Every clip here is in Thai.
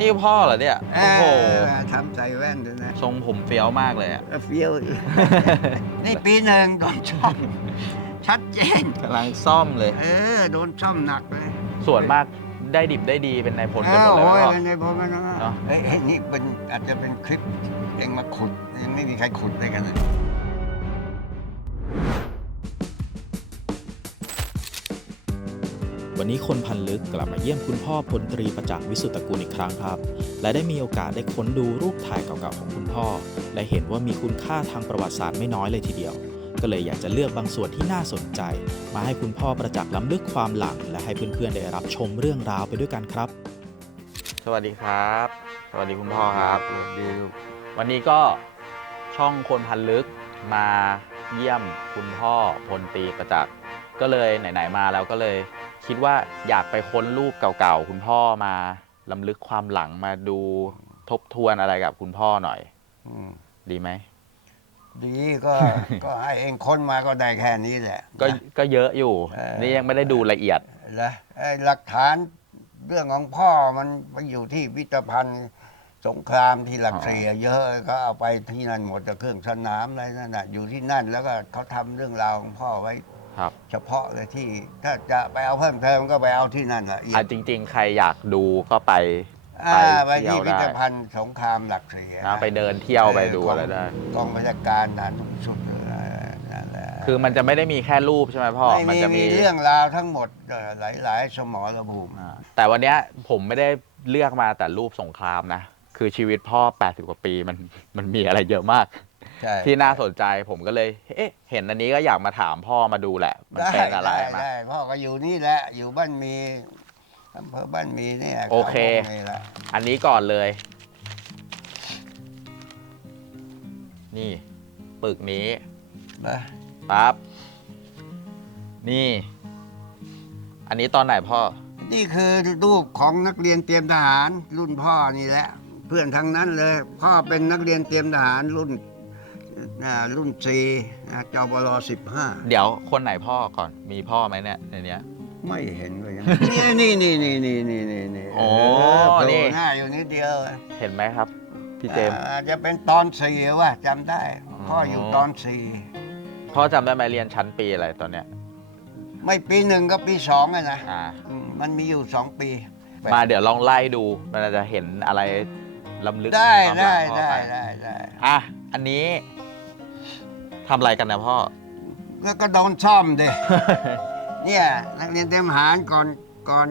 นี่พ่อเหรอเนี่ยเอโอ้โหอทำใส่แว่นด้วยนะทรงผมเฟี้ยวมากเลยอะเออเฟี้ยว นี่ปีหนึ่งโดนช่อม ชัดเจน กำลังซ่อมเลย เออ โดนช่อมหนักเลยส่วนมากได้ดิบได้ดีเป็นนายพลกันหมดเลยโอ้ยพ่อเป็นในผมกันนะเนอะ เฮ้ยเฮ้ยนี่เป็นอาจจะเป็นคลิปเองมาขุดยังไม่มีใครขุดเลยกันเลย วันนี้คนพันลึกกลับมาเยี่ยมคุณพ่อพลตรีประจักษ์วิสุทธกุลอีกครั้งครับ และได้มีโอกาสได้ค้นดูรูปถ่ายเก่าๆของคุณพ่อ และเห็นว่ามีคุณค่าทางประวัติศาสตร์ไม่น้อยเลยทีเดียว ก็เลยอยากจะเลือกบางส่วนที่น่าสนใจ มาให้คุณพ่อประจักษ์ล้ำลึกความหลัง และให้เพื่อนๆได้รับชมเรื่องราวไปด้วยกันครับ สวัสดีครับ สวัสดีคุณพ่อครับดีลูกวันนี้ก็ช่องคนพันลึกมาเยี่ยมคุณพ่อพลตรีประจักษ์ก็เลยไหนๆมาแล้วก็เลย คิดว่าอยากไปค้นรูปเก่าๆ คุณพ่อมาลำลึกความหลังมาดูทบทวนอะไรกับคุณพ่อหน่อย อืมดีไหม ดีก็ ก็ให้เองค้นมาก็ได้แค่นี้แหละ ก็นะก็เยอะอยู่ เออ นี่ยังไม่ได้ดูละเอียดแล้วไอ้หลักฐานเรื่องของพ่อมันไปอยู่ที่พิพิธภัณฑ์สงครามที่หลักเสียเยอะก็เอาไปที่นั่นหมดแต่เครื่องสนามอะไรนั่นน่ะอยู่ที่นั่นแล้วก็เขาทำเรื่องราวของพ่อไว้ ครับเฉพาะเลยที่ถ้าจะไปเอาเพิ่มเติมก็ไปเอาที่นั่นละเอียอะดจริง ๆ ใครอยากดูก็ไปอ่าไปไปเที่ยที่วพิได้พิธภัณฑ์สงครามหลักเสียนะไปเดินเที่ยวไปดูอะไรได้กองบัญชาการฐานสูงสุดนั่นแหละคือมันจะไม่ได้มีแค่รูปใช่ไหมพ่อไม่มันมีจะมีเรื่องราวทั้งหมดเอ่อหลาย ๆ สมรภูมิอ่าแต่วันเนี้ยผมไม่ได้เลือกมาแต่รูปสงครามนะ คือชีวิตพ่อ 80 กว่าปีมันมันมีอะไรเยอะมาก ใช่ที่น่าสนใจผมก็เลยเอ๊ะเห็นอันนี้ก็อยากมาถามพ่อมาดูแหละ มันได้เป็นอะไรได้มาได้พ่อก็อยู่นี่แหละ อยู่บ้านมีอำเภอบ้านมีเนี่ยโอเค ขานี่แหละอันนี้ก่อนเลย นี่ปึกนี้นะปั๊บนี่ อันนี้ตอนไหนพ่อ นี่คือรูปของนักเรียนเตรียมทหารรุ่นพ่อนี่แหละ เพื่อนทั้งนั้นเลย พ่อเป็นนักเรียนเตรียมทหารรุ่นอ่ารุ่นสี่นะจบลสิบห้าเดี๋ยวคนไหนพ่อก่อนมีพ่อไหมเนี่ยในเนี้ย ไม่เห็นเลยยังนี่นี่นี่นี่นี่นี่นี่โอ้โผล่นี่หน้าอยู่นิดเดียวเห็นไหมครับ พี่เจมส์ อ่าจะเป็นตอนสี่ว่ะจำได้ พ่ออยู่อ๋อตอนสี่พ่อจำได้ไหมเรียนชั้นปีอะไรตอนเนี้ยไม่ปีหนึ่งก็ปีสองอะนะอ่า อืมมันมีอยู่สองปีมาเดี๋ยวลองไล่ดู มันจะเห็นอะไร ลำลึกได้ความหลัได้งพ่อได้ไปได้ได้อะอันนี้ทำอะไรกันนะพ่อ แล้วก็โดนซ่อมเด้เนี่ยนักเรียนเตรียมทหารก่อนก่อน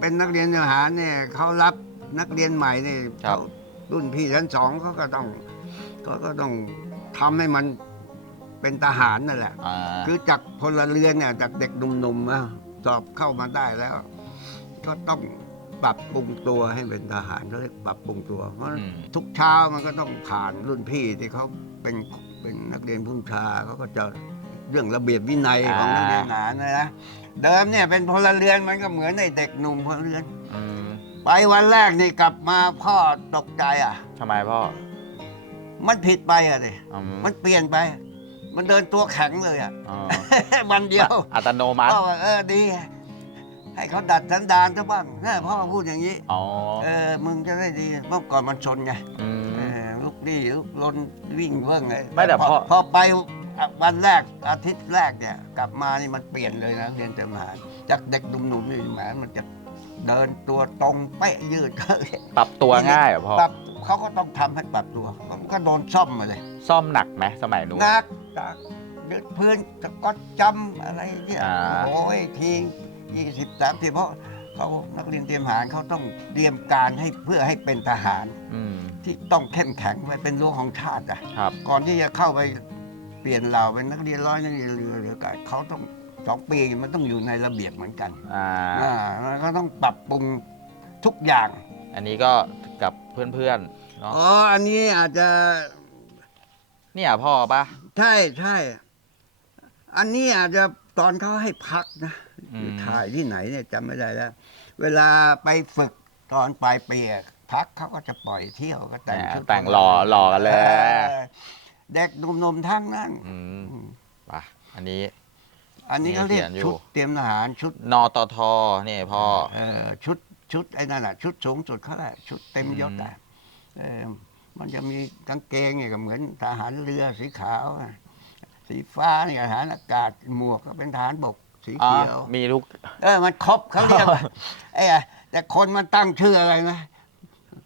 เป็นนักเรียนเตรียมทหารเนี่ยเขารับนักเรียนใหม่เนี่ยครับ เขารุ่นพี่ชั้นสองเขาก็ต้องเขาก็ต้องทำให้มันเป็นทหารนั่นแหละ อ่าคือจากพลเรือนเนี่ยจากเด็กหนุ่มๆนะสอบเข้ามาได้แล้ว ก็ต้อง ปรับปรุงตัวให้เป็นทหารเขาเรียกปรับปรุงตัว เพราะอืม ทุกเช้ามันก็ต้องผ่านรุ่นพี่ที่เขาเป็นเป็นนักเรียนผู้ชาเขาก็จะเรื่องระเบียบวินัยของนักเรียนทหารนะนะเดิมเนี่ยเป็นพลเรือนมันก็เหมือนไอ้เด็กหนุ่มพลเรือน อืมไปวันแรกนี่กลับมาพ่อตกใจอะ ทำไมพ่อมันผิดไปอะดิอืมมันเปลี่ยนไป มันเดินตัวแข็งเลยอะ อ๋อ วันเดียว อัตโนมัติพ่อว่าเออดี ให้เขาดัดสันดานซะบ้างเออพ่อพูดอย่างนี้อ๋อเออมึงจะได้ดีเมื่อก่อนมันชนไงอืเอมอลุกดีลุกลนวิ่งเวิ่งเลยไม่แต่พ่อพอไปวันแรกอาทิตย์แรกเนี่ย กลับมานี่มันเปลี่ยนเลยนะเรียนเตรียมทหารจากเด็กหนุ่มๆนี่แหมมันจะเดินตัวตรงเป๊ะยืดปรับตัวง่ายเหรอพ่อปรับเขาก็ต้องทำให้ปรับตัวมันก็โดนซ่อมมาเลย ซ่อมหนักไหมสมัยนู้นหนักหนักยึดพื้นสก็อตจำอะไรเนี่ยอ่า โอ้ยที ยี่สิบสามสิบเพราะเขานักเรียนเตรียมทหารเขาต้องเตรียมการให้เพื่อให้เป็นทหาร อืม ที่ต้องเข้มแข็งไว้เป็นรั้วของชาติอะครับ ก่อนที่จะเข้าไปเปลี่ยนเหล่าเป็นนักเรียนร้อยนักเรียนเรือหรือกันเขาต้องสองปีมันต้องอยู่ในระเบียบเหมือนกันอ่า อ่าแล้วก็ต้องปรับปรุงทุกอย่าง อันนี้ก็กับเพื่อนๆ เนาะ อ๋อ อันนี้อาจจะเนี่ยพ่อปะใช่ใช่ อันนี้อาจจะตอนเขาให้พักนะอืม ถ่ายที่ไหนเนี่ยจำไม่ได้แล้ว เวลาไปฝึกตอนปลายปีอะพักเขาก็จะปล่อยเที่ยวก็แต่งแหมชุดแต่งหล่อหล่อกันเลยออเด็กหนุ่มๆทั้งนั้นอืมปะอันนี้ อันนี้เขาเรียกเขียนอยู่ชุดเตรียมทหารชุดนอตทนี่พ่อเอ่อชุดชุดไอ้นั่นแหะชุดสูงสุดเขาแหละชุดเต็มยศอะเออมันจะมีกางเกงเนี่ยก็เหมือนทหารเรือสีขาวอะสีฟ้าเนี่ยทหารอากาศหมวกก็เป็นทหารบก สีอ๋อเขียว มีทุกเออ มันครบเขาเรียกว่าไอ้อะแต่คนมันตั้งชื่ออะไรนะ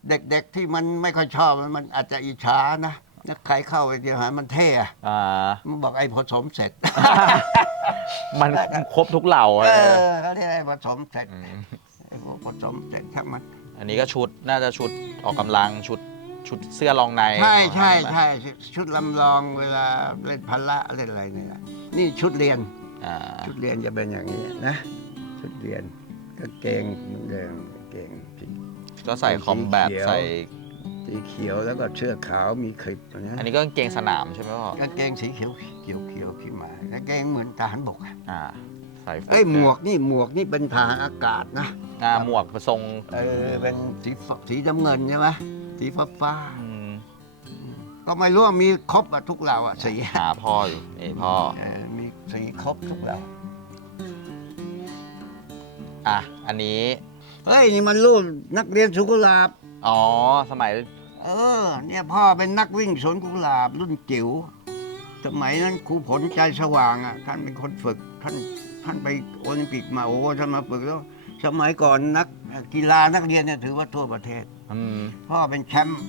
เด็กๆที่มันไม่ค่อยชอบมันอาจจะอิจฉานะถ้าใครเข้าไปเดียวหามันเท่อะอ่า มันบอกไอ้ผสมเสร็จ มันครบทุกเหล่าเอเลยอเขาเรียกไอ้ผสมเสร็จมไอ้พวกผสมเสร็จช่างมัน อันนี้ก็ชุดน่าจะชุดออกกำลังชุดชุดเสื้อรองในใช่ใช่ของใช่ชุดลำลองเวลาเล่นพละเล่นอะไรเนี่ยนะนี่ชุดเรียนอ่า ชุดเรียนจะเป็นอย่างนี้นะ ชุดเรียนกางเกงเหมือนเดิมกางเกงสีก็ใส่คอมแบทสีเขียวใส่ สีเขียวแล้วก็เสื้อขาวมีคลิปนะอันนี้ก็กางเกงสนามใช่ไหมพ่อกางเกงสีเขียวเขียวเขียวขึ้นมากางเกงเหมือนทหารบกอะอ่าใส่เอ้ยหมวกนี่หมวกนี่เป็นทหารอากาศนะอ่าหมวกทรงเออเป็นสีฟ้าสีน้ำเงินใช่ไหมสีฟ้าฟ้าอืมๆก็ไม่รู้ว่ามีครบอะทุกเหล่าอะสีหาพ่ออยู่นี่พ่อเออมี สีครบทุกเหล่าอะ อันนี้ เฮ้ย นี่มันรุ่นนักเรียนสุกุหลาบ อ๋อ สมัย เออ เนี่ยพ่อเป็นนักวิ่งสวนกุหลาบ รุ่นจิ๋วสมัยนั้นครูผลใจสว่างอะท่านเป็นคนฝึกท่านท่านไปโอลิมปิกมาโอ้ท่านมาฝึกแล้ว สมัยก่อนนักกีฬานักเรียนเนี่ยถือว่าทั่วประเทศ อืม พ่อเป็นแชมป์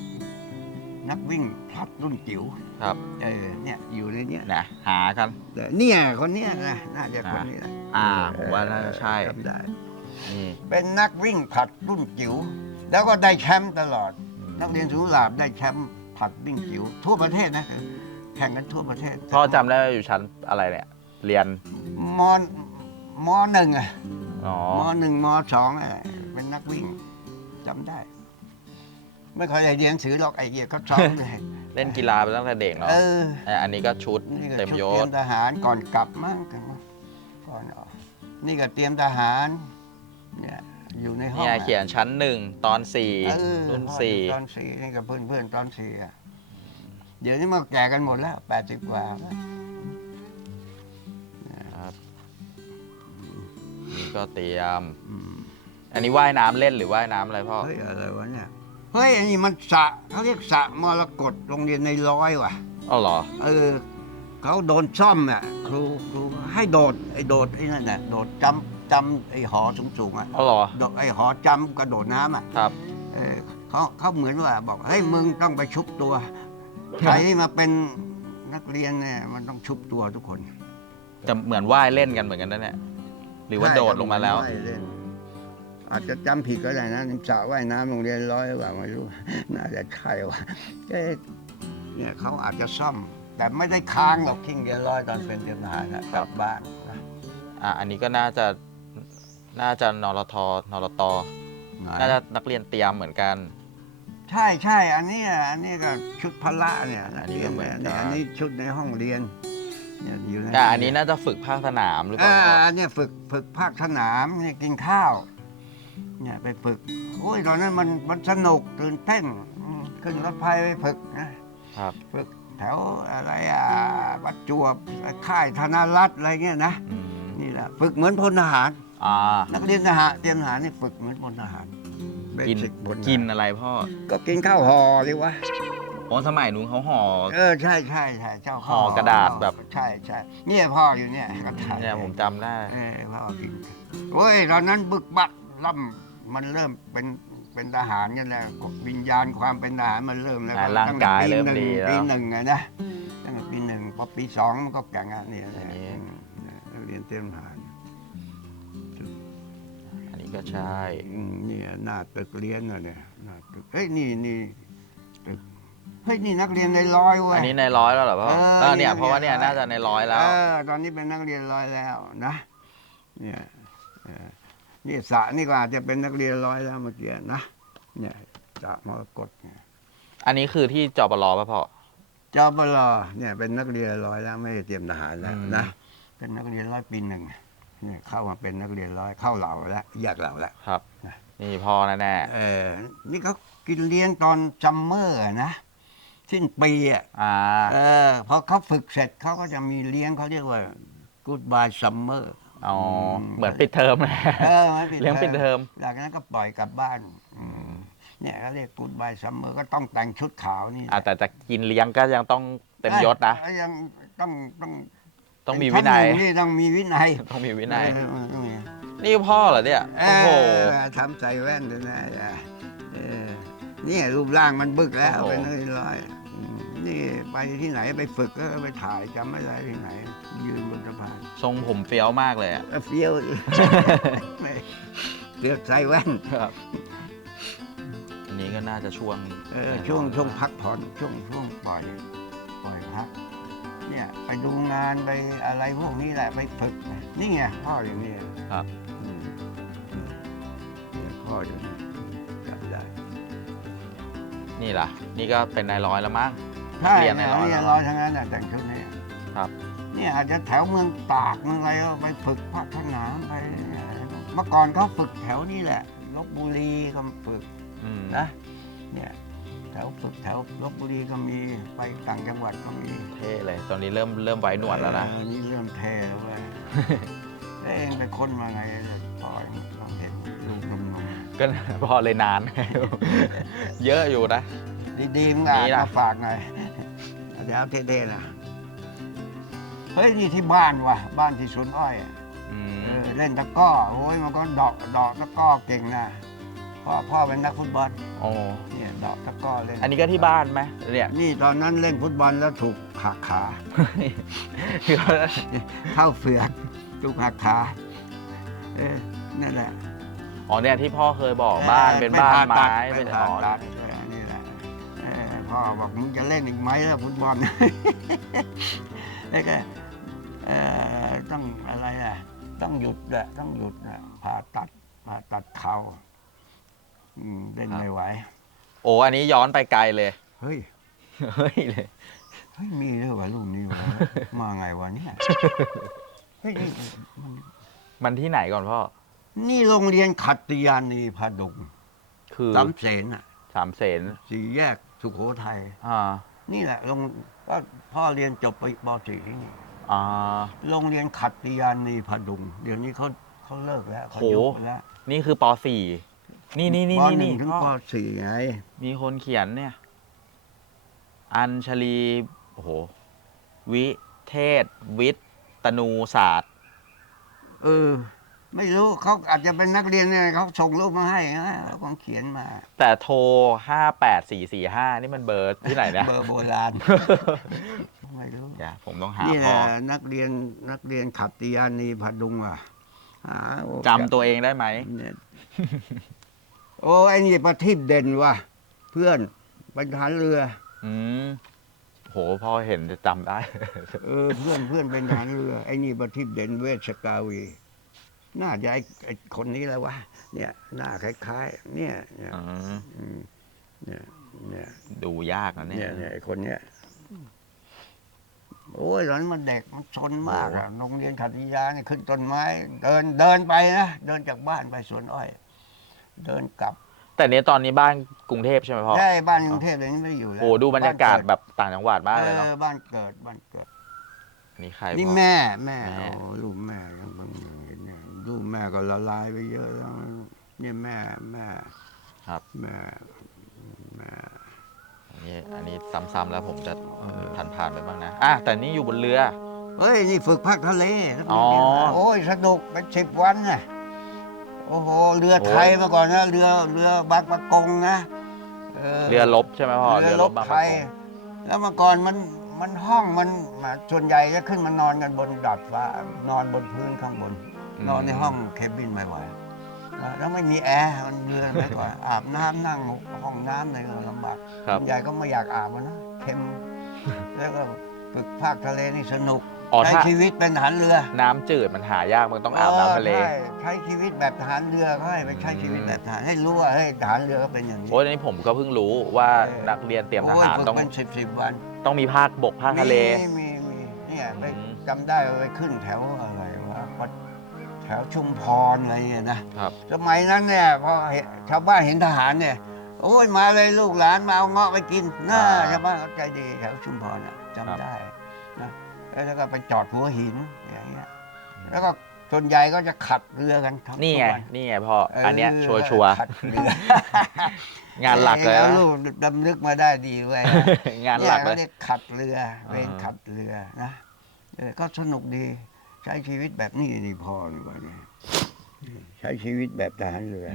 นักวิ่งพลัดรุ่นจิ๋วครับ เออเนี่ยอยู่ในเนี้ยนะหากัน แต่เนี่ยคนเนี้ยนะน่าจะคนนี้แหละอ่าผมว่าน่าจะใช่ จำได้ นี่เป็นนักวิ่งผลัดรุ่นจิ๋วแล้วก็ได้แชมป์ตลอดอืมนักเรียนสุหลาบได้แชมป์ผลัดวิ่งจิ๋วทั่วประเทศนะแข่งกันทั่วประเทศพ่อจำได้ว่าอยู่ชั้นอะไรเนี่ย เรียนมมหนึ่งอะอ๋อมหนึ่งมสองอะเป็นนักวิ่งจำได้ ไม่ค่อยได้เรียนหนังสือหรอกไอ้เหี้ยเขาสอนเลยเล่นกีฬาไปตั้งแต่เด็กเนาะเออแต่อันนี้ก็ชุดนี่ก็เต็มชุดยเตรียศมทหารก่อนกลับมั้งกันมั้งก่อนออกนี่ก็เตรียมทหารเนี่ยอยู่ในห้องเนี่ยอะ เขียนชั้นหนึ่งตอนสี่เออรุ่นพ่อสี่ตอนสี่นี่กับเพื่อนเพื่อนๆตอนสี่อะเดี๋ยวนี้มาแก่กันหมดแล้วแปดสิบกว่าแล้วครับนี่ก็เตรียม อืมอันนี้ว่ายน้ำเล่นหรือว่ายน้ำอะไรพ่อเฮ้ยอะไรวะเนี่ย เฮ้ยอันนี้มันสระเขาเรียกสระมรกตโรงเรียนในร้อยว่ะ อ๋อเหรอ เออเขาโดนซ่อมอะครูครูให้โดดไอ้โดดไอ้นั่นน่ะโดดจำจำไอ้หอสูงๆอะอ๋อเหรอ โดดไอ้หอจำกระโดดน้ำอะครับ เออเขาเขาเหมือนว่าบอกเฮ้ยมึงต้องไปชุบตัวใครที่มาเป็นนักเรียนเนี่ยมันต้องชุบตัวทุกคนจะเหมือนว่ายเล่นกันเหมือนกันนะเนี่ยหรือว่าโดดลงมาแล้ว ใช่เล่น อาจจะจำผิดก็ได้นะสระว่ายน้ำโรงเรียนร้อยหรือเปล่าไม่รู้ น่าจะใช่ว่ะเอ๊ะเนี่ยเขาอาจจะซ่อม แต่ไม่ได้ค้างหรอกทิ้งเรียนร้อยตอนเป็นเตรียมทหารนะกลับบ้านนะอะอันนี้ก็น่าจะน่าจะนรทนรตน่าจะนักเรียนเตรียมเหมือนกัน ใช่ใช่อันนี้อะอันนี้ก็ชุดพละเนี่ยอันนี้ก็เหมือนกันยอันนี้ชุดในห้องเรียนเนี่ยอยู่ในแต่อันนี้น่าจะฝึกภาคสนามหรือเปล่าอ่าพ่ออันเนี้ยฝึกฝึกภาคสนามเนี่ยกินข้าว เนี่ยไปฝึก โอ้ยตอนนั้นมันมันสนุกตื่นเต้นอืมขึ้นรถไฟไปฝึกนะครับ ฝึกแถวอะไรอะประจวบค่ายธนารัตน์อะไรเงี้ยนะอืมนี่แหละฝึกเหมือนพลทหาร อ่านักเรียนทหารเตรียมทหารนี่ฝึกเหมือนพลทหารกิน Basic พลทหารกินอะไรพ่อก็กินข้าวห่อเลยวะอ๋อสมัยนู้นเขาห่อ เออใช่ใช่ใช่เจ้าข้าวห่อกระดาษแบบ ใช่ใช่เนี่ยพ่ออยู่เนี่ยกระดาษ เนี่ยผมจำได้ เออพ่อกินโอ้ยตอนนั้นบึกบักล่ำ มันเริ่มเป็นเป็นทหารกันแล้ววิญญาณความเป็นทหารมันเริ่มแล้วอ่าร่างกายเริ่มดีแล้วปีหนึ่งอะนะตั้งแต่ปีหนึ่งพอปีสองมันก็แก่งอะเนี่ยอันนี้นักเรียนเตรียมทหารอันนี้ก็ใช่อืมเนี่ยหน้าตึกเรียนน่ะเนี่ยหน้าตึกเฮ้ยนี่นี่ตึกเฮ้ยนี่นักเรียนในร้อยเว้ย อันนี้ในร้อยแล้วเหรอพ่อเออเออเนี่ยนี่เพราะว่าเนี่ยนักเรียนน่าจะในร้อยแล้ว เออตอนนี้เป็นนักเรียนร้อยแล้วนะ เนี่ยเออ นี่สระนี่ก็อาจจะเป็นนักเรียนร้อยแล้วเมื่อกี้นะเนี่ยสระมรกตเนี่ยอันนี้คือที่จปรป่ะพ่อจบลเนี่ยเป็นนักเรียนร้อยแล้วไม่ได้เตรียมทหารแล้วอืม นะเป็นนักเรียนร้อยปีหนึ่งเนี่ยเข้ามาเป็นนักเรียนร้อยเข้าเหล่าแล้วแยกเหล่าแล้ว ครับ นะ นี่พ่อแน่เออนี่เขากินเลี้ยงตอนซัมเมอร์นะสิ้นปีอะ ๆอ่า เออพอเขาฝึกเสร็จเขาก็จะมีเลี้ยงเขาเรียกว่า Goodbye Summer อ๋อเหมือนปิดเทอมเลยเออไม่ปิดเลี้ยงปิดเทอมจากนั้นก็ปล่อยกลับบ้านอืมเนี่ยเขาเรียกกูดบายซัมเมอร์ก็ต้องแต่งชุดขาวนี่อะแต่จะกินเลี้ยงก็ยังต้องเต็มยศนะเอ้ยยังต้องต้องต้องมีวินัยท่าหงนี่ต้องมีวินัยต้องมีวินัย เออต้องมีนี่พ่อเหรอเนี่ยเอโอ้โหอทำใส่แว่นด้วยนะเออเนี่ยรูปร่างมันบึกแล้วโอ้โห เป็นร้อยๆอืมนี่ไปที่ไหนไปฝึกก็ไปถ่ายจำไม่ได้ที่ไหน ยืนบนสะพานทรงผมเฟี้ยวมากเลยอะ เฟี้ยวไม่เลือกใส่แว่นครับอันนี้ก็น่าจะช่วงเออช่วงช่วงพักผ่อนช่วงช่วงปล่อยปล่อยพักเนี่ยไปดูงานไปอะไรพวกนี้แหละไปฝึกนี่ไงพ่ออย่างนี้ครับ อืมอืมเนี่ยพ่ออย่างนี้จำได้นี่ล่ะ นี่ก็เป็นนายร้อยแล้วมั้ง ใช่เรียนในเนี่ยร้อยเนี่ยร้อยทั้งนั้นน่ะแต่งชุดนี้ครับ เนี่ยอาจจะแถวเมืองตากเมืองอะไรก็ไปฝึกพัฒนาไปเนี่ยเมื่อก่อนเขาฝึกแถวนี้แหละลบบุรีก็ฝึกอืมนะเนี่ยแถวฝึกแถวลบบุรีก็มีไปต่างจังหวัดก็มีเท่เลย ตอนนี้เริ่มเริ่มไว้หนวดแล้วนะ เออนี่เริ่มเท่แล้วเว้ย แล้วเองไปค้นมาไงเนี่ยปล่อยเราเห็นลูกนมก็ พอเลยนาน เยอะอยู่นะ ๆดีๆมึงอ่านนี่ล่ะ มาฝากหน่อยเดี๋ยวเอาเท่ๆนะเฮ้ยนี่ที่บ้านว่ะ บ้านที่สวนอ้อยอะอืเอมอเล่นตะกร้อโอ้ยมันก็เดอกดอกตะกร้อเก่งนะพ่อพ่อเป็นนักฟุตบอลโอ้เนี่ยเดอกตะกร้อเล่นอันนี้ก็ที่บ้านไหมเนี่ยนี่ตอนนั้นเล่นฟุตบอลแล้วถูกหักขาคือเข้าเฟือกถูกหักขาเออนั่นแหละอ๋อเนี่ยที่พ่อเคยบอกบ้านเป็นบ้านไม้เป็เป็นนผ่าอ๋อตัดเออนี่แหละเออพ่อบอกมึงจะเล่นอีกไหมล่ะฟุตบอล แล้วก็เอ่อ ต้องอะไรอะ ต้องหยุดอะต้องหยุดอะผ่าตัดผ่าตัดเข่าอืมเล่นไม่ไหว โอ้อันนี้ย้อนไปไกลเลย เฮ้ย เฮ้ยเลย เฮ้ยมีด้วยวะลูกนี้วะ มาไงวะเนี่ยเฮ้ยนี่มันมันที่ไหนก่อนพ่อ นี่โรงเรียนขัตติยานีพาดงคือสามเสนอะสามเสนสี่แยกสุโขทัย อ่า นี่แหละโรงก็พ่อเรียนจบไปป .4 ที่นี่ อ่า โรงเรียนขัตติยานีพดุง เดี๋ยวนี้เขาเขาเลิกแล้วเขาโหยกไปแล้วนี่คือปสี่นี่นี่นี่ปนี่หนึ่นี่งถึงพ่อป .4 ไง มีคนเขียนเนี่ย อัญชลีโอ้โห วิเทศ วิทย์ตนูศาสตร์ เออ ไม่รู้เขาอาจจะเป็นนักเรียนเนี่ยเขาส่งรูปมาให้นะเขาคงเขียนมา แต่โทรห้าแปดสี่สี่ห้านี่มันเบอร์ที่ไหนเนี่ยเบอร์โบราณ ไม่รู้เดี๋ยวผมต้องหานี่แหพ่อละนักเรียนนักเรียนขัตติยานีพดุงอะหาโอกาส จำตัวเองได้ไหม เนี่ยโอ้ไอ้นี่ประทีปเด่นว่ะ เพื่อนเป็นทหารเรือ อืมโหพ่อเห็นจะจำได้ เออเพื่อนเพื่อนเป็นทหารเรือไอ้นี่ประทีปเด่นเวชกาวี น่าจะไอ้ไอ้คนนี้แหล้ววะเนี่ยหน้าคล้ายๆ เนี่ยเนี่ยอืมอืมเนี่ยเนี่ยดูยากนะเนี่เนี่ยยเนี่ยไอ้คนเนี้ย โอ้ยตอนนั้นมันเด็กมันชนมากอะโรงเรียนขัตติยาเนี่ยขึ้นต้นไม้ เดินเดินไปนะ เดินจากบ้านไปสวนอ้อย เดินกลับแต่เนี้ยตอนนี้บ้านกรุงเทพใช่ไหมพ่อใช่บ้านกรุงเทพเดี๋ยวนี้ไม่อยู่แล้วโอ้ดูบรรยากาศแบบต่างจังหวัดมากเลยเนาะออบ้านเกิดบ้านเกิด นี่ใครนี่พ่อ แม่แม่แม่ โอ้ลูกแม่ยังเพิ่งเห็นเนี่ยลูกแม่ก็ละลายไปเยอะแล้วเนี่ยแม่แม่ครับ แม่แม่ อันนี้อันนี้ซ้ำๆแล้วผมจะผ่านผ่านๆไปบ้างนะอะแต่นี่อยู่บนเรือ เฮ้ย นี่ฝึกภาคทะเลอ๋อ โอ้ยสนุกเป็นสิบวันน่ะโอ้โห เรือไทยโอ้มาก่อนนะ เรือเรือบางปะกงนะเรือลบใช่ไหมพ่อเรือรบบางไทประยกงแล้วเมื่อก่อนมันมันห้องมันมาส่วนใหญ่จะขึ้นมานอนกันบนดาดฟ้านอนบนพื้นข้างบน นอนในห้องเคบินไม่ไหวนะ แล้วไม่มีแอร์มันเดือนไปก่อนอาบน้ำนั่งห้องน้ำในก็ลำบากครับส่วนใหญ่ก็ไม่อยากอาบอะนะเค็ม แล้วก็ฝึกภาคทะเลนี่สนุกอ๋อใช้ถ้าชีวิตเป็นทหารเรือน้ำจืดมันหายากมันต้องอาบน้ำทะเล ใช่ใช้ชีวิตแบบทหารเรือก็ให้ไปใช้ชีวิตแบบทหารให้รู้ว่าเฮ้ยทหารเรือก็เป็นอย่างนี้โอ้ยอันนี้ผมก็เพิ่งรู้ว่าเออนักเรียนเตรียมทโอ้หารฝึกต้องเป็นสิบสิบวัน ต้องมีภาคบกภาคทะเล มีมีมีเนี่ยไปอืม จำได้ว่าไปขึ้นแถวอะไรวะวัดแถวชุมพรอะไรเนี่ยนะครับสมัยนั้นเนี่ยพอเห็นชาวบ้านเห็นทหารเนี่ยโอ้ยมาเลยลูกหลานมาเอาเงาะไปกินน่าอ่าชาวบ้านเขาใจดีแถวชุมพรน่ะครับ จำได้นะแล้วก็ไปจอดหัวหินอย่างเงี้ยแล้วก็ส่วนใหญ่ก็จะขัดเรือกันทั้งนี่ไงทุกวันี่ไงพ่อเอออันเนี้ยชัวร์ชัวร์ขัดเรือ งานหลักเลยอนะอลูกดำนึกมาได้ดีเว้ย งานหลักเนี่เลยเขาเรียกขัดเรือเวรอ่าขัดเรือนะเออก็สนุกดี ใช้ชีวิตแบบนี้นี่พอนี่ว่าเนี่ยใช้ชีวิตแบบทหารเรืออ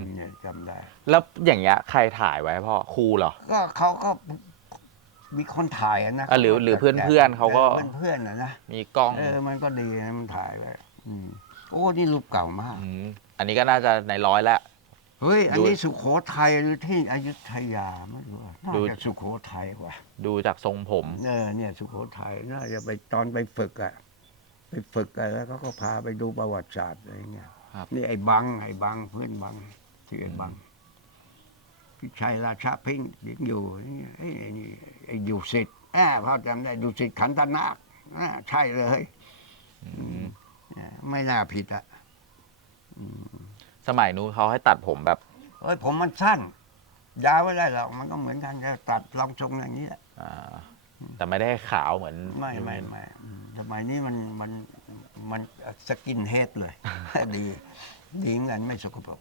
ม เนี่ยจำได้ แล้วอย่างเงี้ยใครถ่ายไว้พ่อครูเหรอ ก็เขาก็มีคนถ่ายอะนะอะหรือหรือเพื่อนๆเขาก็เพื่อนเพื่อนๆนะนะมีกล้องเออมันก็ดีนะมันถ่ายไว้อืมโอ้นี่รูปเก่ามาก มอันนี้ก็น่าจะในร้อยแล้ว เฮ้ย อันดูนี้สุโขทัยหรือที่อยุธยาไม่รู้อะน่าดู จะสุโขทัยว่ะดูจากทรงผม เออเนี่ย สุโขทัยน่าจะไปตอนไปฝึกอะไป ฝึกอะแล้วเขาก็พาไปดูประวัติศาสตร์อะไรเงี้ยครับ นี่ไอ้บังไอ้บังเพื่อนบังชื่อไอ้บังพี่ชัยราชาพิงค์ยังอยู่นี่ไอ้ไอ้นี่ไอ้อยู่สิทธิ์อ่าพ่อจำได้ดูสิทธิ์ขันธนาคอ่าใช่เลยอ่าไม่น่าผิดอะสมัยนู้นเขาให้ตัดผมแบบ เอ้ยผมมันสั้น ยาวไม่ได้หรอกมันก็เหมือนกันแค่ตัดลองทรงอย่างนี้แหละอ่า แต่ไม่ได้ขาวเหมือนไม่ไม่ไม่อืม สมัยนี้มันมันมันสกินเฮดเลย ดีดีเหมือนกันไม่สกปรก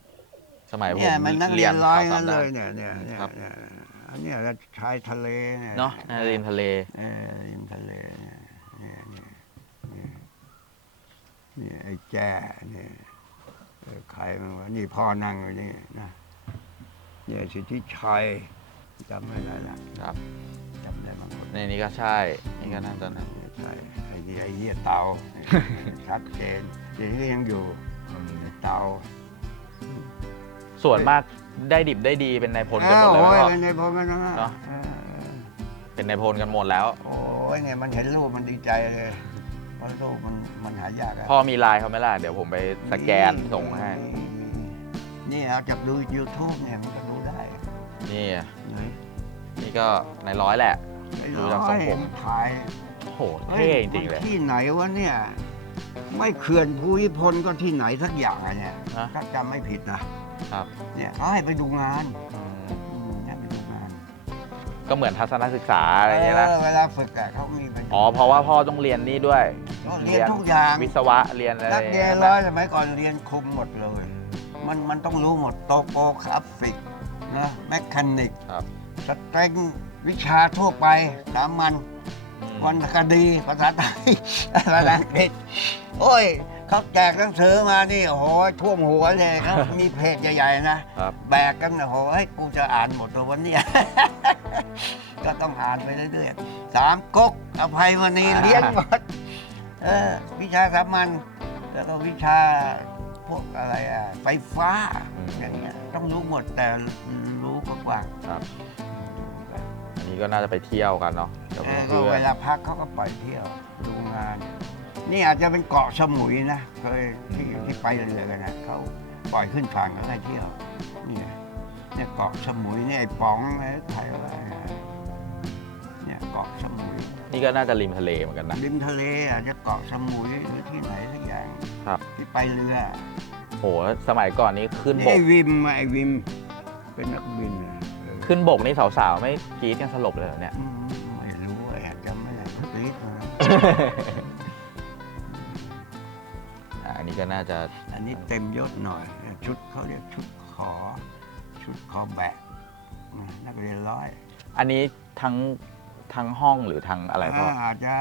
สมัยผมเนี่ยมันนักเรียนร้อยกันขาวเลสามยด้านเนี่ยเนี่ยเนี่ยครับเนี่ยอันเนี้ยก็ชายทะเลเนี่ยเนาะนาริมทะเลเออริมทะเลเนี่ยเนี่ยเนี่ยเนี่ยเนี่ยไอ้แจ้เนี่ยเออใครมันวะนี่พ่อนั่งอยู่นี่นะเนี่ยสิทธิชัยจำไม่ได้ละครับจำได้บางคนในนี้ก็ใช่นี่ก็น่าจะนะใช่ ไอ้นี่ไอ้เหี้ยเตาชัดเจนเดี๋ยวนี้ยังอยู่เตาส่วนมากได้ดิบได้ดีเป็นนายพลกันหมดเลยไหมอ้าวพ่อโอ้ยเป็นในพลกันนะเนอะเออเป็นนายพลกันหมดแล้ว โอ้ยเนี่ยมันเห็นรูปมันดีใจเลยเพราะรูปมันมันหายากอะพ่อมีไลน์เขาไหมล่ะเดี๋ยวผมไปสแกนส่งให้มีมีนี่เอาจากดู YouTube เนี่ยมันก็ดูได้ นี่ไหนนี่ก็ในร้อยแหละดูจากทรงผมไอ้ถ่าย โอ้โหฮ้เท่จริงๆเลยมันที่ไหนวะเนี่ย ไม่เขื่อนภูมิพลก็ที่ไหนสักอย่างอะเนี่ยฮะ ถ้าจำไม่ผิดนะครับ เนี่ยเขาให้ไปดูงานอืมอืมให้ไปดูงานก็เหมือนทัศนศึกษาอะไรอย่างเงี้ยนะ เออเวลาฝึกอะเขามีไปดู อ๋อ เพราะว่าพ่อต้องเรียนนี่ด้วยก็เรียนทุกอย่าง วิศวะเรียนอะไรนักเรียนร้อยสมัยก่อนเรียนคุมหมดเลย มันมันต้องรู้หมดโตโปกราฟิกนะแมคคานิก ครับ สเตรนวิชาทั่วไปสามัญอืม วรรณคดีภาษาไทยภาษาอังกฤษโอ้ยเขาแจกหนังสือมานี่โอ้โหท่วมหัวเลยครับ มีเพจใหญ่ๆนะครับ แบกกันนะโหให้ยกูจะอ่านหมดตัววันเนี้ย ก็ต้องอ่านไปเรื่อยๆสามก๊กอภัยมณีเลี้ยงหมดเออวิชาสามัญแล้วก็วิชาพวกอะไรอะไฟฟ้าอืมอย่างเงี้ยต้องรู้หมดแต่รู้กว้างครับอั นนี้ก็น่าจะไปเที่ยวกันเนาะเดี๋ยวๆเออก็เพื่อเวนลาพักเขาก็ปล่อยเที่ยวดูงาน นี่อาจจะเป็นเกาะสมุยนะเคยที่ที่ไปเรือกันนะเขาปล่อยขึ้นฝั่งแล้วให้เที่ยวนี่ไงเนี่ยเกาะสมุยเนี่ยไอ้ป๋องไอ้ใครว่าเนี่ยเกาะสมุยนี่ก็น่าจะริมทะเลเหมือนกันนะ ริมทะเลอาจจะเกาะสมุยหรือที่ไหนสักอย่างครับ ที่ไปเรือ โหสมัยก่อนนี้ขึ้นนี่บก ไอ้วิมไอ้วิม เป็นนักบินน่ะเออ ขึ้นบกนี่สาวๆ ไม่กรี๊ดกันสลบเลยเหรอเนี่ยอืมไม่รู้ไอ้อาจจะไม่ได้กรี๊ดนะอ่าอันนี้ก็น่าจะอันนี้เต็มยศหน่อย ชุดเขาเรียกชุดขอ ชุดขอแบกนะนักเรียนร้อยอันนี้ทั้งทั้งห้องหรือทั้งอะไรพ่อาอาจจะ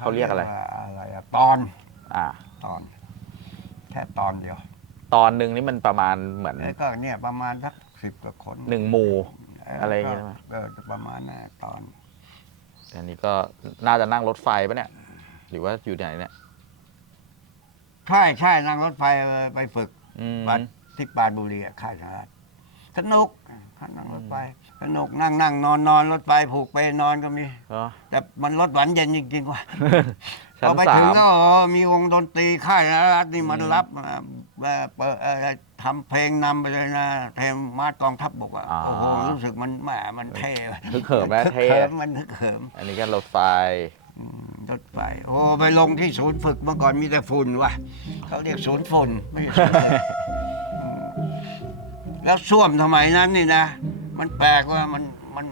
เขาเรียกอะไร ว่อะไรอะตอนอ่า ตอน แค่ตอนเดียวตอนหนึ่งนี่มันประมาณเหมือน แล้วก็เนี่ยประมาณสัก สิบกว่าคนหนึ่งหมู่เอะไรอย่างเงี้ยไหมก็เออประมาณนั้นตอน อันนี้ก็น่าจะนั่งรถไฟปะเนี่ย หรือว่าอยู่ไหนเนี่ยใช่ใช่นั่งรถไฟไปฝึกอืมบ้านที่ปรานบุรีอะค่ายทหารสนุกอะนั่งรถไฟ สนุกนั่งนั่งนอนนอนรถไฟผูกไปนอนก็มี เหรอ แต่มันรถหวานเย็นจริงๆว่ะชั้พอนไปสาถึงม ก็โอ้มีวงดนตรีค่ายนะรัฐนี่มันอืม รับอะเอ่อเปิดเอ่อทำเพลงนำไปเลยนะเพลงมาดกองทัพบกอะอ่าโอ้โหรู้สึกมันแหมมันเท่ฮึกเหิมและเท่ ฮึกหิมมันฮึกเหิมอันนี้ก็รถไฟ อืมรถไฟโอ้ไปลงที่ศูนย์ฝึกเมื่อก่อนมีแต่ฝุ่นว่ะเขาเรียกศูนย์ฝุ่นไม่ใช่ศูนย์ฝึกอืมแล้วส้วมสมัยนั้นนี่นะ มันแปลกว่ามันมัน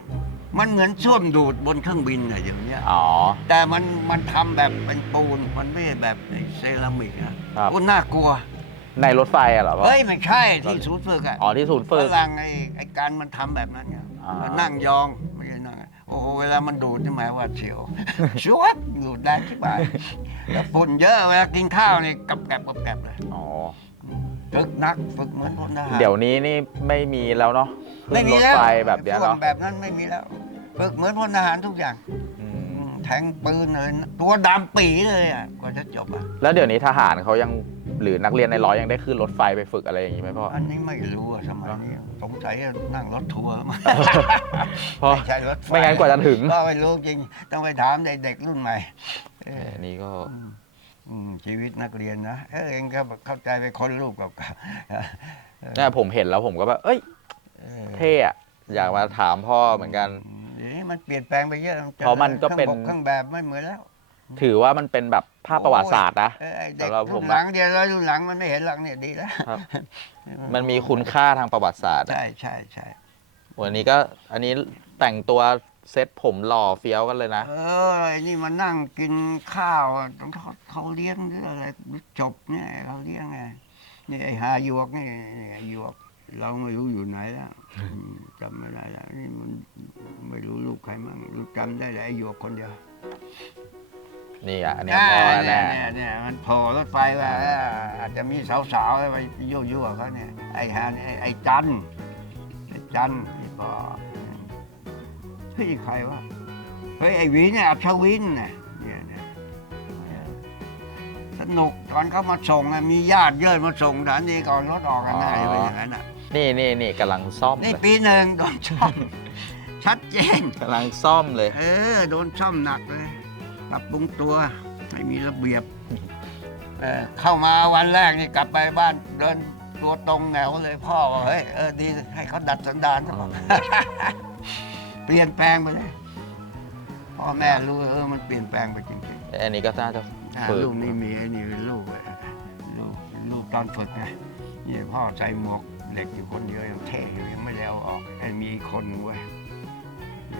มันเหมือนส้วมดูดบนเครื่องบินอะอย่างเนี้ยอ๋อ แต่มันมันทำแบบเป็นปูนมันไม่ใช่แบบเซรามิกนะครับ โอ้น่ากลัว ในรถไฟอะเหรอพ่อ เฮ้ยไม่ใช่ที่ศูนย์ฝึกอะอ๋อที่ศูนย์ฝึกฝรั่งไอ้ไอ้การมันทำแบบนั้นเนี่ยอ่ามัมันนั่งยองไม่ใช่นั่งโอ้โหเวลามันดูดใช่ไหมว่าเฉียว ชวบดูดได้ที่บ้านแล้วฝุ่นเยอะเวลากินข้าวนี่กับแกบกับแกบเลย อ๋อ ฝึกนักฝึกเหมือนพลทหารเดี๋ยวนี้นี่ไม่มีแล้วเนาะไม่มีรถแล้วไฟแบบเนี้ยพวกเนาะแบบนั้นไม่มีแล้วฝึกเหมือนพลทหารทุกอย่างอืมอืมแทงปืนเลยตัวดำปีเลยอะกว่าจะจบอะ แล้วเดี๋ยวนี้ทหารเขายังหรือนักเรียนในร้อยยังได้ขึ้นรถไฟไปฝึกอะไรอย่างนี้ไหมพ่อ อันนี้ไม่รู้อะสมัยนี้สงสัยจะนั่งรถทัวร์มาเพราะไม่ใช่รถไฟไม่งั้นกว่าจะถึงก็ไม่รู้จริง ต้องไปถามเด็กๆรุ่นใหม่เอออันนี้ก็ อืม อืมชีวิตนักเรียนนะเออเองก็เข้าใจไปคนรูปกับเนี่ยผมเห็นแล้วผมก็แบบเอ้ยเออเท่อะอยากมาถามพ่อเหมือนกันเดี๋ยวนี้มันเปลี่ยนแปลงไปเยอะเพราะมันก็เป็นครื่องบเครื่องแบบไม่เหมือนแล้ว ถือว่ามันเป็นแบบภาพประวัติศาสตร์นะเออไอ้เด็กสำหรับผรุ่มนอะหลังเดียวแล้วรุ่นหลังมันไม่เห็นหลังเนี่ยดีแล้วครับมันมีคุณค่าทางประวัติศาสตร์อะใช่ใช่ใช่วันนี้ก็อันนี้แต่งตัว เซ็ตผมหล่อเฟี้ยวกันเลยนะ เออไอ้นี่มานั่งกินข้าวต้องเขาเขาเลี้ยงหรืออะไรจบเนี่ยเขาเลี้ยงไงนี่ไอ้หาหยวกนี่นี่ไอ้หยวก เราไม่รู้อยู่ไหนแล้วอืมจำไม่ได้แล้วนี่มันไม่รู้ลูกใครมั่งรู้จำได้แต่ไอ้หยวกคนเดียวนี่อะอันนี้พ่อเนี่แน่ยเนี่ยเนี่ยมันโผล่รถไฟว่าเอออาจจะมีสาวๆไปยั่วๆเขาเนี่ยไอ้หาเนี่ยไอ้ไอ้จันไอ้จันนี่ก็เฮ้ยใครวะเฮ้ยไอ้วินเนี่ยอัชวินเนี่ยเนี่ยเนี่ยสนุกตอนเขามาส่งอะมีญาติเยินมาส่งสถานีก่อนรถออกกันนะเป็นอย่างนั้นอะนี่นี่นี่กำลังซ่อมนี่เลยปีหนึ่งโดนช่อมชัดเจนกำลังซ่อมเลย เออโดนช่อมหนักเลยปรับปรุงตัวให้มีระเบียบเออเข้ามาวันแรกนี่กลับไปบ้านเดินตัวตรงแนวเลยพ่อบอกเฮ้ยเออดีให้เขาดัดสันดานซะก่อนเปลี่ยนแปลงไปเลยพ่อแม่รู้เออมันเปลี่ยนแปลงไปจริงอันนี้ก็น่าจะๆอ่าฝึกลูกนี่มีไอ้นี่เป็นลูกเว้ยลูกลูกตอนฝึกไงนี่พ่อใส่หมวกเหล็กอยู่คนเดียวยังเท่อยู่ยังไม่ได้เอาออกไอ้มีอีกคนเว้ย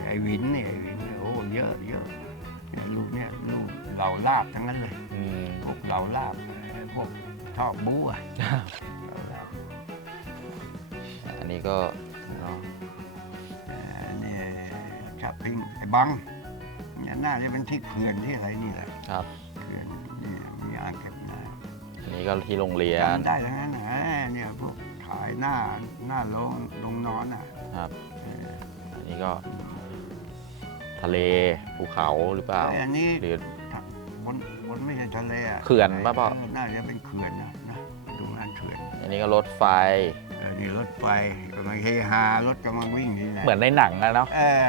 ไอ้วินนี่ไอ้วินเนี่ยโอ้เยอะเยอะเนี่ยลูกเนี่ยลูกเหล่าลาบทั้งนั้นเลย อืมพวกเหล่าลาบไอ้พวกชอบบู๊อะเหล่าลาบอันนี้ก็เนาะเอ่อนี่ ชอบพิงไอ้บังเนี่ยน่าจะเป็นที่เขื่อนที่อะไรนี่แหละครับเขื่อนนี่มีอ่างเก็บน้ำอันนี้ก็ที่โรงเรียนจำได้ทั้งนั้นนะเนี่ยพวกขายหน้าหน้าโรงโรงนอนอะครับ เอออันนี้ก็ทะเลภูเขาหรือเปล่าไอ้อันนี้หรือ บนบนไม่ใช่ทะเลอะเขื่อนป่ะพ่อเน่าจะเป็นเขื่อนนะนะดูงานเขื่อนอันนี้ก็รถไฟเออนี่รถไฟกำลังเฮฮารถกำลังวิ่งนี่นะ เหมือนในหนังอะเนาะ เออ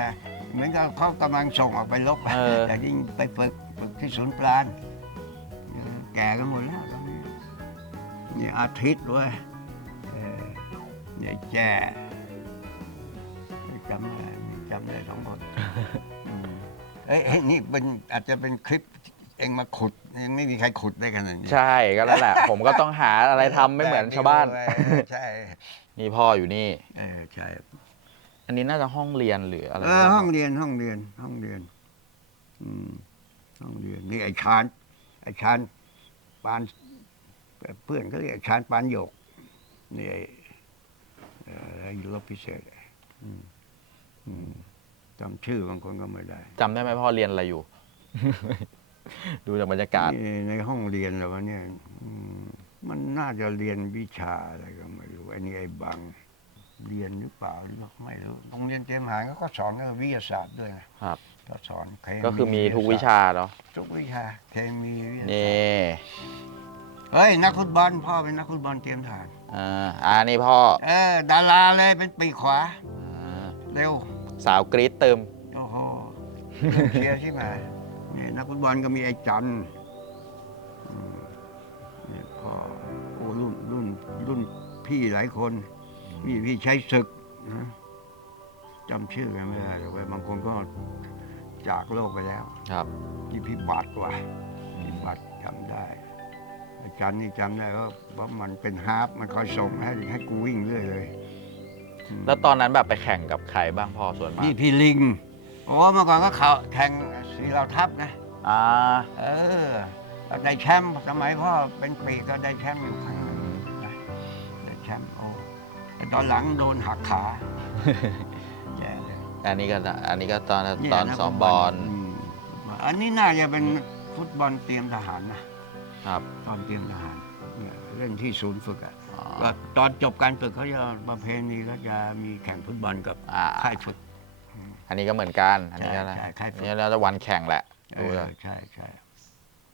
เหมือนกับเขากำลังส่งออกไปลบเออ แต่ยิ่งไปฝึกฝึกที่ศูนย์ปราณเออแก่กันหมดแล้วตอนนี้นี่อาทิตย์เว้ยเออนี่แจ้จำได้จำได้สองคนอืมเอ้ยเอ้ยนี่เป็นอาจจะเป็นคลิปเองมาขุดยังไม่มีใครขุดได้ขนาดนี้ใช่ก็นั่นแหละ ผมก็ต้องหาอะไรทำไม่เหมือนชาวบ้านเออใช่ นี่พ่ออยู่นี่ เออใช่ อันนี้น่าจะห้องเรียนหรืออะไรเออห้องเรียนห้องเรียน ห้องเรียน อืม ห้องเรียนนี่ไอ้ชานไอ้ชานปานเพื่อนเขาเรียกไอ้ชานปานโยกนี่ไอ้เอ่อไอ้รบพิเศษอืมอืมจำชื่อบางคนก็ไม่ได้จำได้ไหมพ่อเรียนอะไรอยู่ ดูจากบรรยากาศนี่ในห้องเรียนแล้ววะเนี่ยอืมมันน่าจะเรียนวิชาอะไรก็ไม่รู้ไอ้นี่ไอ้บัง เรียนหรือเปล่าหรือเปล่าไม่รู้โรงเรียนเตรียมทหารเขาก็สอนเรื่องวิทยาศาสตร์ด้วยนะครับ ก็สอนเคก็คือมีทุกวิชาเนาะทุกวิชาเคมีวิทยาศาสตร์นี่เฮ้ยนักฟุตบอลพ่อเป็นนักฟุตบอลเตรียมทหารอ่าอ่านี่พ่อเออดาราเลยเป็นปีกขวา อ่าเร็วสาวกรีดเติม โอ้โหเชียร์ใช่ไหมนี่นักฟุตบอลก็มีไอ้จันทร์อืมนี่พ่อโอ้รุ่นรุ่นรุ่นพี่หลายคน มีพี่ใช้ศึกนะจำชื่อกันไม่ได้หรอกเว้ยบางคนก็จากโลกไปแล้ว ครับ ที่พี่บัตรว่ะพี่บัตรจำได้ อาจารย์นี่จำได้ว่าว่ามันเป็นฮาร์ปมันคอยส่งให้ให้กูวิ่งเรื่อยเลยอืมแล้วตอนนั้นแบบไปแข่งกับใครบ้างพ่อส่วนมากนี่พี่ลิงโอ้เมื่อก่อนก็เขาแข่งสีเราทับนะอ่าเออก็ได้แชมป์สมัยพ่อเป็นปีกก็ได้แชมป์อยู่ครั้ง ต่ตอนหลังโดนหักขาแย่เลยอันนี้ก็อันนี้ก็ตอนเนี่ยตอนนะซ้อมบอลมอันนี้น่าจะเป็นฟุตบอลเตรียมทหารนะครับ ตอนเตรียมทหารเนี่ยเล่นที่ศูนย์ฝึกอะอ๋อก็ตอนจบการฝึกเขาจะประเพณีเขาจะมีแข่งฟุตบอลกับอ่าค่ายฝึก อันนี้ก็เหมือนกัน อันนี้ก็ใช่ใช่ค่ายฝึกอันนี้แล้วจะวันแข่งแหละเอดูอแล้วใช่ใช่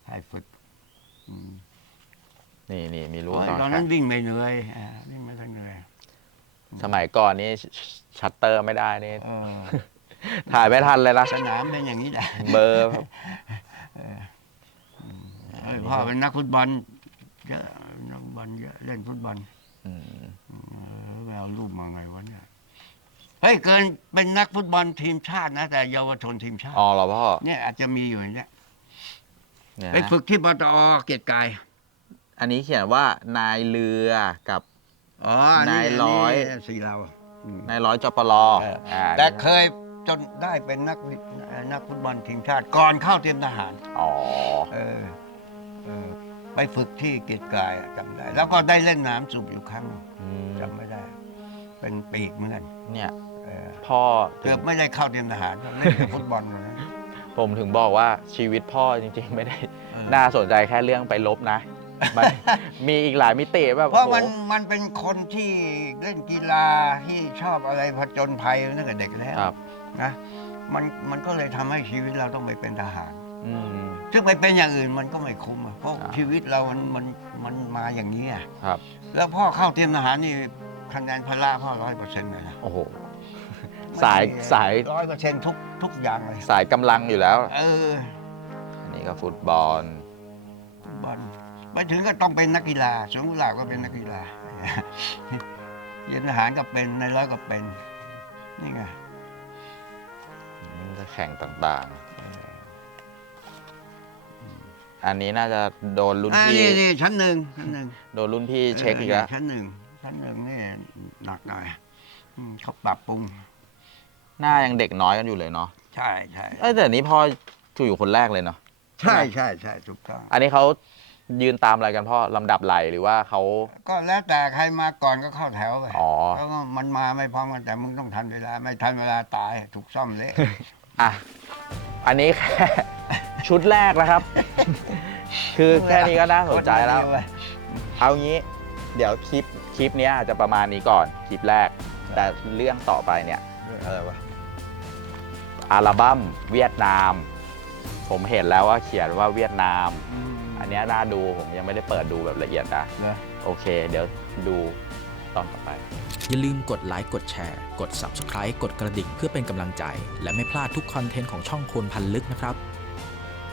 ค่ายฝึกอืมนี่นี่มีรูปโอ้ยตอนตอนแข่นั้งนวิ่งไม่เหนื่อยอ่าวิ่งไม่ค่อยเหนื่อย สมัยก่อนนี่ชัตเตอร์ไม่ได้นี่เออถ่ายไม่ทันเลยนะสนามเป็นอย่างนี้แหละ เบอร์เออพ่อเป็นนักฟุตบอลเยอะนักฟุตบอลเยอะเล่นฟุตบอลอืมเออไปเอารูปมาไงวะเนี่ยเฮ้ยเกินเป็นนักฟุตบอลทีมชาตินะ แต่เยาวชนทีมชาติอ๋อเหรอพ่อเนี่ยอาจจะมีอยู่เนี่ยเนี่ยไปนะฝึกที่ปตอเกียรติกาย อันนี้เขียนว่านายเรือกับ อ๋ออันายร้อยนนี้สีเราอืม นายร้อยจปรเอออ่าแต่เคยจนได้เป็นนักวิเอ่อนักฟุตบอลทีมชาติก่อนเข้าเตรียมทหาร อ๋อ เออเออไปฝึกที่เกียรติกายอะจำได้ แล้วก็ได้เล่นน้ำสูบอยู่ครั้งหนึ่งอืมจำไม่ได้ เป็นปีกเหมือนกันเนี่ยเออพ่อถึเกืองบไม่ได้เข้าเตรียมทหารเล่นแต่ฟุตบอลนะ ผมถึงบอกว่าชีวิตพ่อจริงๆ ไม่ได้ เออ น่าสนใจแค่เรื่องไปลบนะ มันมีอีกหลายมิติแบบเพราะมันโอ้โหมันเป็นคนที่เล่นกีฬาที่ชอบอะไรผจญภัยตั้งแต่เด็กแล้วครับนะมันมันก็เลยทำให้ชีวิตเราต้องไปเป็นทหาร อืม ซึ่งไปเป็นอย่างอื่นมันก็ไม่คุ้มอะเพราะครับ ชีวิตเรามันมันมันมาอย่างนี้อะครับ แล้วพ่อเข้าเตรียมทหารนี่คะแนนพละพ่อร้อยเปอร์เซ็นต์เลยนะโอ้โห สายสาย ร้อยเปอร์เซ็นต์ทุกทุกอย่างเลย สายกำลังอยู่แล้ว เอออันนี้ก็ฟุตบอลฟุตบอล ไปถึงก็ต้องเป็นนักกีฬาสวนกุหลาบก็เป็นนักกีฬาเตรียมทหารก็เป็นในร้อยก็เป็น นี่ไงอืมจะแข่งต่างๆ อันนี้น่าจะโดนรุ่นอ่าพี่นี่นี่ชั้นหนึ่งชั้นหนึ่งโดนรุ่นพี่เช็คอีกแล้วชั้นหนึ่งชั้นหนึ่งนี่หนักหน่อยอืมเขาปรับปรุง หน้ายังเด็กน้อยกันอยู่เลยเนาะใช่ใช่เอ้ยแต่นี้พ่อถูกอยู่คนแรกเลยเนาะใช่ใช่ใช่ถูกต้องอันนี้เขา ยืนตามอะไรกันพ่อลำดับไหลหรือว่าเขาก็แล้วแต่ใครมาก่อนก็เข้าแถวไปอ๋อแล้วก็มันมาไม่พร้อมกันแต่มึงต้องทันเวลา ไม่ทันเวลาตายถูกซ่อมเละอะอันนี้แค่ ชุดแรกนะครับ คือแค่นี้ก็น่าสนใจแล้ว เอางี้เดี๋ยวคลิปคลิปเนี้ยอาจจะประมาณนี้ก่อนคลิปแรก แต่เรื่องต่อไปเนี่ย อะไรวะอัลบั้มเวียดนาม ผมเห็นแล้วว่าเขียนว่าเวียดนามอั นเนี้ยน่าดูผมยังไม่ได้เปิดดูแบบละเอียดนะเหรอโอเค เดี๋ยวดูตอนต่อไป อย่าลืมกดไลค์ กดแชร์ กด Subscribe กดกระดิ่งเพื่อเป็นกำลังใจ และไม่พลาดทุกคอนเทนต์ของช่องคนพันลึกนะครับ